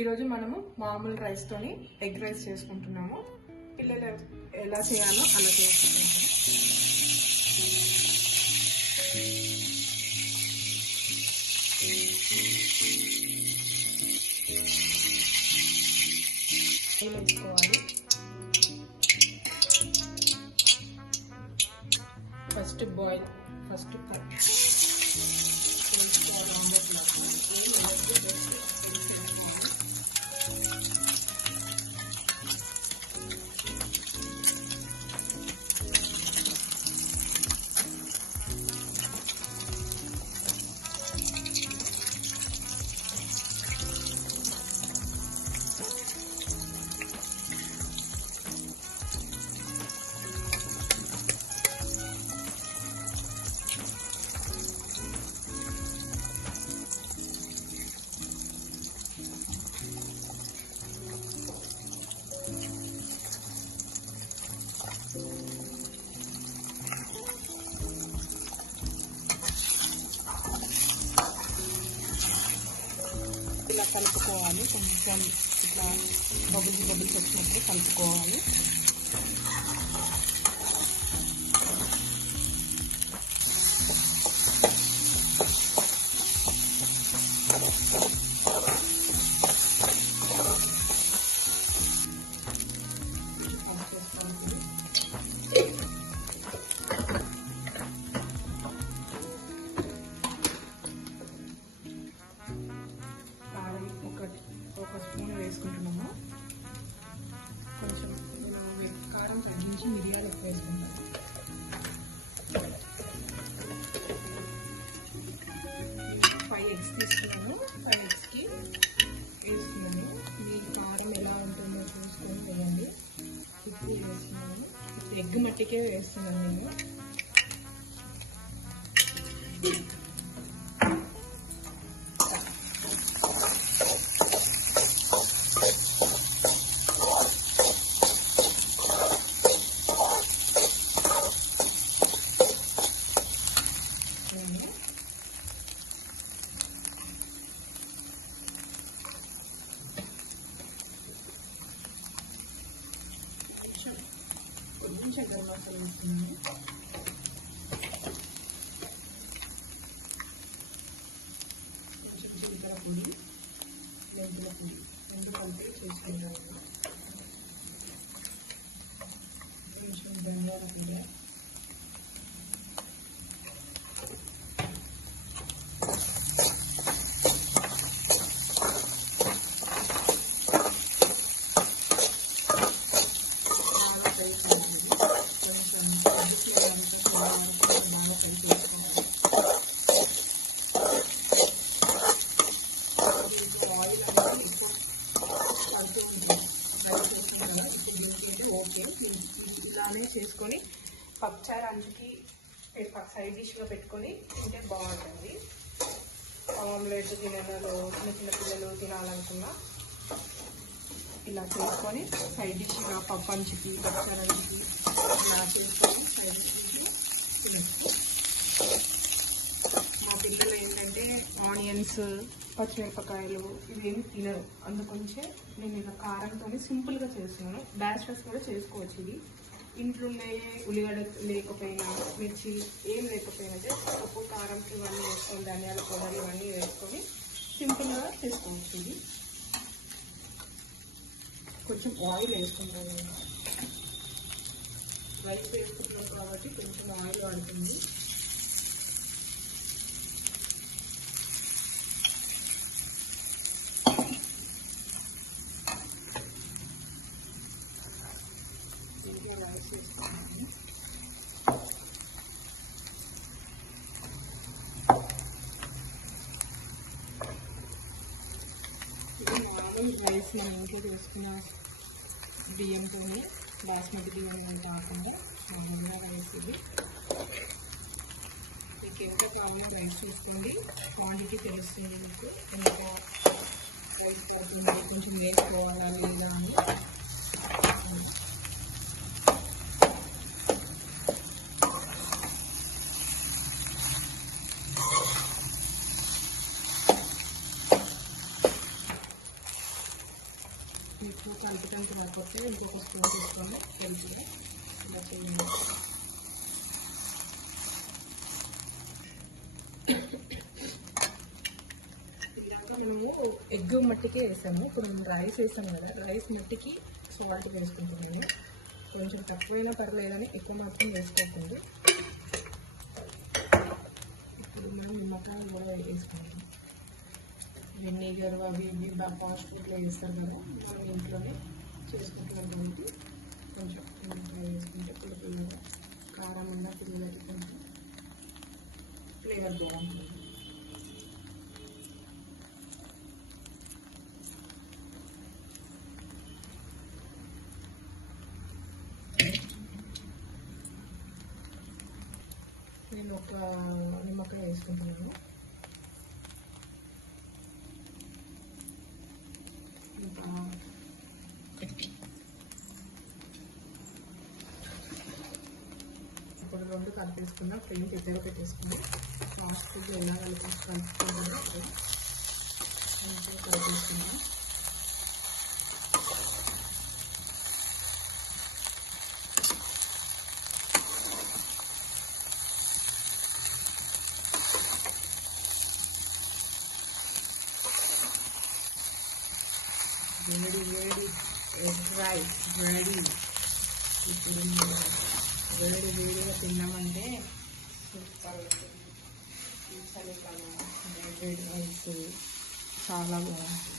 ఈరోజు మనము మామూలు రైస్తోని ఎగ్ రైస్ చేసుకుంటున్నాము. పిల్లలు ఎలా చేయాలో అలా చేసుకుంటున్నాము. వేసుకోవాలి. ఫస్ట్ బాయిల్ కట్ ఇలా కలుపుకోవాలి. కొంచెం ఇట్లా బబుల్స్ వచ్చినప్పుడు కలుపుకోవాలి. ఒక స్పూన్ వేసుకుంటున్నాము. కొంచెం కారం తగ్గించి మిరియాలు ఎక్కువ వేసుకుంటాము. 5 eggs తీసుకున్నాము. 5 eggsకి వేసుకున్నాము. మీ కారం ఎలా ఉంటుందో చూసుకొని వేయండి. ఇప్పుడు వేస్తున్నాము. ఎగ్ మట్టికే వేస్తున్నాను నేను. కొంచెం గరం మసాలా వేస్తున్నాను. కొంచెం జీలకర్ర పొడి, మెంతుల పొడి రెండు కలిపి చేసుకుంటాను. కొంచెం ధనియాల పొడి, ఇలానే చేసుకొని పప్పుచారు అంచుకి సైడ్ డిష్గా పెట్టుకొని తింటే బాగుంటుంది. ఆమ్లెట్ తినలో చిన్న పిల్లలు తినాలనుకున్నా ఇలా చేసుకొని సైడ్ డిష్గా పప్పు అంచుకి పప్పుచారు అంచుకి ఇలా చేసుకొని సైడ్ డిష్కి తినచ్చు. మా పిల్లలు ఏంటంటే ఆనియన్స్ పచ్చిమిరపకాయలు ఇవేమి తినరు. అందుకొంచే నేను ఇలా కారంతో సింపుల్గా చేస్తున్నాను. డాష్ రైస్ కూడా చేసుకోవచ్చు. ఇది ఇంట్లో ఉల్లిగడ్డ లేకపోయినా మిర్చి ఏం లేకపోయినా ఉప్పు కారం ఇవన్నీ వేసుకొని ధనియాల పౌడర్ ఇవన్నీ వేసుకొని సింపుల్గా చేసుకోవచ్చు. ఇది కొంచెం ఆయిల్ వేసుకుంటాను. రైస్ వేసుకుంటున్నాం కాబట్టి కొంచెం ఆయిల్ పడుతుంది. రైస్ మనం ఇంట్లో చేసుకున్న బియ్యంతో బాస్మతి బియ్యం కాకుండా మామూలుగా రైస్. ఇది మీకు ఎంత కావాలో రైస్ చూసుకోండి. క్వాంటిటీ తెలుస్తుంది మీకు ఎంత రైస్ పడుతుంది, కొంచెం వేసుకోవాలా లేదా అని. మీకు కలుపుతానికి రాకపోతే ఇంకొక స్పూన్ తీసుకొని తెలుసు ఇలా చేయండి. ఇలాగా మేము ఎగ్ మట్టికే వేసాము. ఇప్పుడు మేము రైస్ వేసాము కదా, రైస్ మట్టికి సాల్ట్ వేసుకుంటున్నాము. కొంచెం తక్కువైనా పర్లేదని ఎక్కువ మాత్రం వేసుకోకుండా. ఇప్పుడు మనం నిమ్మకాయలు కూడా వేసుకుంటాం. వెనిగర్ అవి ఇవి ఫాస్ట్ ఫుడ్లో వేస్తారు కదా, మనం ఇంట్లోనే చేసుకుంటున్నాం కాబట్టి కొంచెం నిమ్మకాయ వేసుకుంటే పిల్లలు కారం ఉన్న పిల్లలకి కొంచెం ఫ్లేవర్ బాగుంటుంది. నేను ఒక నిమ్మకాయ వేసుకుంటున్నాను. ఇప్పుడు రెండు కలిపేసుకున్నాం. ఫ్లేమ్ పెద్దగా పెట్టేసుకున్నాం. ఫాస్ట్ ఫుడ్ ఎలా కలుపుకుంటున్నాం మంచిగా కలిపేసుకున్నాం. వేడి వేడి ఎగ్ రైస్ రెడీ. ఇప్పుడు వేడి వేడిగా తిన్నామంటే సూపర్ ఉంటుంది. చలికాలం వేడి రైస్ చాలా బాగుంటుంది.